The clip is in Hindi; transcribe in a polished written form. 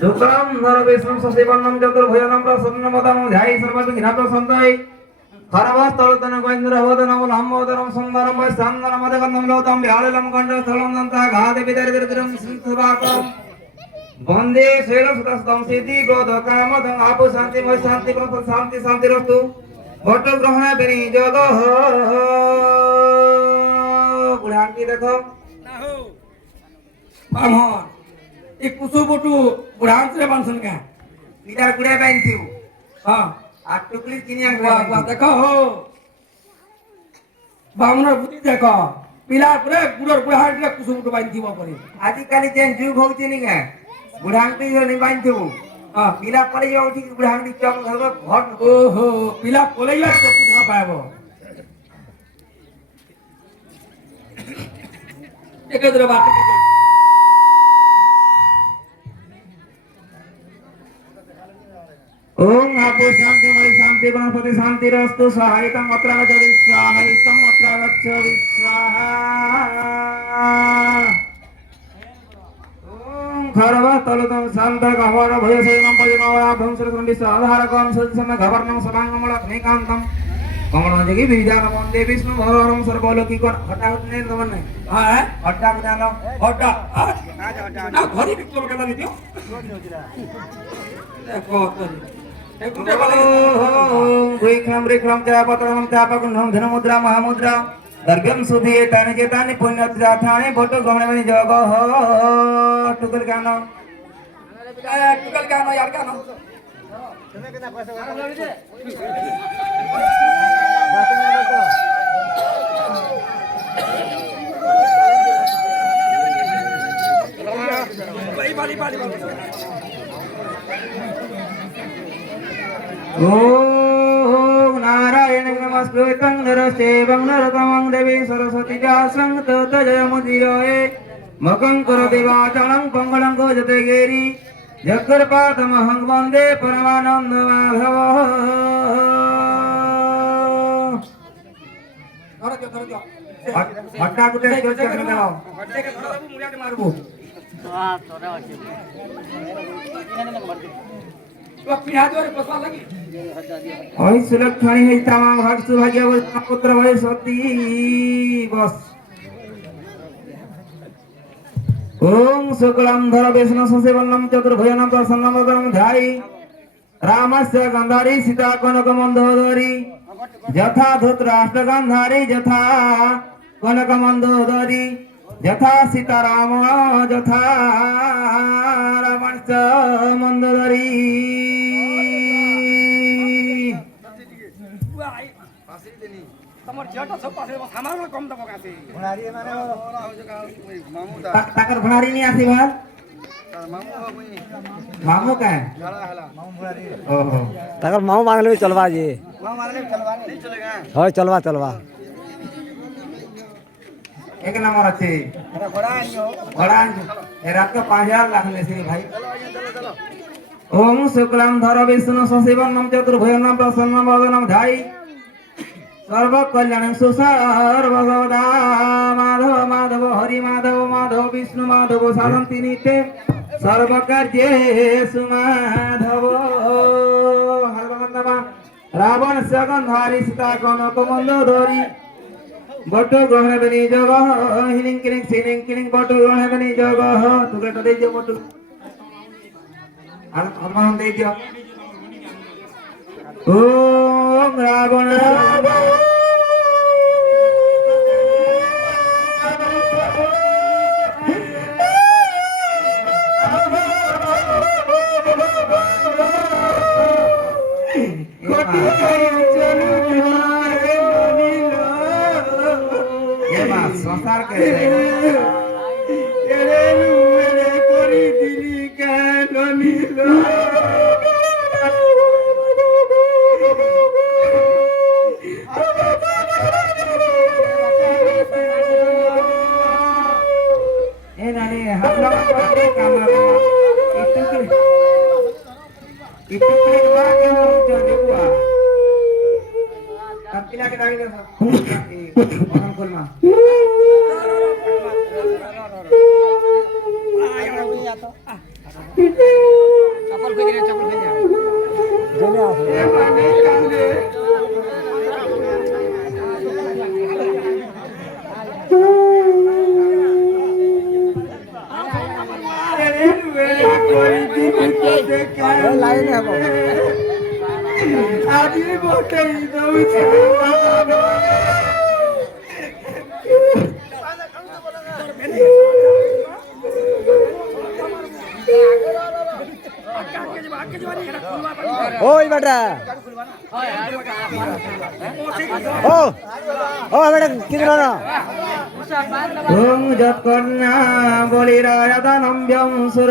शुक्लां धरविष्णुं शशिवर्णं चतुर्भुजं प्रसन्नवदनं ध्यायेत् सर्वविघ्नोपशान्तये खरवस्तलोचनं गोविन्दवदनं लम्बोदरं सुन्दरं वैशाननं मदगन्धं लोतं व्यालिलं कण्ठस्थलं दन्ताघातविदरिद्रं सिंहवाकं वन्दे शैलसुतस्तं सिद्धिप्रदकामदं आपो शान्ति शान्ति शान्ति शान्तिरस्तु भट्टग्रहण विनियोगः बुढ़ाकी देखो बामन एक कुसु बोटू बुढ़ान से बांसन का पिता गुड़े बांधियो हां आ टुकली किनिया वाह देखो हो बामन बुद्धि देखो पिला पुरे गुड़र बुढ़ान के कुसु बोटू बांधिबो परे आजि काली जेन जुग होउछि नि गे बुढ़ांती जो नि बांधियो हां पिला पड़े जाउछि कि बुढ़ांती चम घरबो घट ओहो पिला पलेला तो कितना पाएबो एकत्र बात ओम आपो शांतिमय शांति गणपति शांतिरस्तु सहायतं अत्र गच्छति सहायतं अत्र गच्छति स्वाहा ओम खरवस्तलोचनं शान्तकहवर भयसेनं पजनोराभं सरसंडि साधारकं सत्सम घवर्णं समांगमल अग्निकान्तं कमलं जगि विद्यान वन्दे विष्णु भवरं सर्वलोकिकं हटावत ने नमन हां हटा जानो हटा ना घरी बिकलो केला दियो देखो तो ओम विक्रम विक्रम चापत्रम चापकुंडम धनमुद्रा महामुद्रा दर्गम सुधिये तानि चेतानि पुण्यत्राथानि भट्ट गहणे जग टुकल गानो यार गानो ओम नारायण नमस्कृतं नरस्तेवं नरोत्तमं देवीं सरस्वती व्यासं ततो जयमुदीरये मकं करोति वाचालं मंगलं गोजते गेरि जगत्पादमहं वन्दे परमानन्द माधव हट्टा कुटे चक्कर में आओ हट्टे के धरबू मुरिया मारबू हां तोरा अछि तो पिहादोर पसवा लगी ओई सुलक्षणी है तमाम भक्त सुभाग्य पुत्र भय सती बस ओम शुक्लम धर विष्णु शशिवर्णं चतुर्भुजं प्रसन्नं वदनं ध्यायि रामस्य गंधारी सीता कनक मंदोदरी यथा धृतराष्ट्र गंधारी यथा कनक मंदोदरी यथा सीता राम यथा रावणस्य मंदोदरी तमर जेटा सब पासे हमारा कम दबो कासे भणारी माने मामू ता ताकर भणारी नहीं आसी बात मामू हो मुई मामू का हला हला मामू भणारी ओहो तकर माऊ मांग ले चलवा जी वहां मारले चलवा नहीं चलेगा होय चलवा चलवा एक नंबर अच्छे अरे बड़ा नहीं हो बड़ा ये रात को 5000 लाख में से भाई चलो चलो ओम शुक्लां धर विष्णु शशिवर्णं चतुर्भुजं प्रसन्नं वदनं ध्यायि सर्व कल्याणं सुसर्वदा माधव माधव हरि माधव माधव विष्णु माधव साधन्ति नित्ये सर्व कार्येषु माधव हरवन्दमा रावण सगंधारी सीता कनक मंदोदरी बट ग्रहण बनी जग हिलिंग किलिंग सिलिंग किलिंग बट ग्रहण बनी जग तू केटा दे दियो बट हनुमान दे दियो ओम रावण संसार के कोरी दिली का ननीलो ए नानी हम लोग को काम itu klik banget yang jadi gua tapi lagi orang kulma Ah, বাইরে হবো আজি বটেই দৌছে ওই বেটা ও বেটা কি দিল না ওং যৎকর্ণা বলিরাজদানম ব্যাং সুর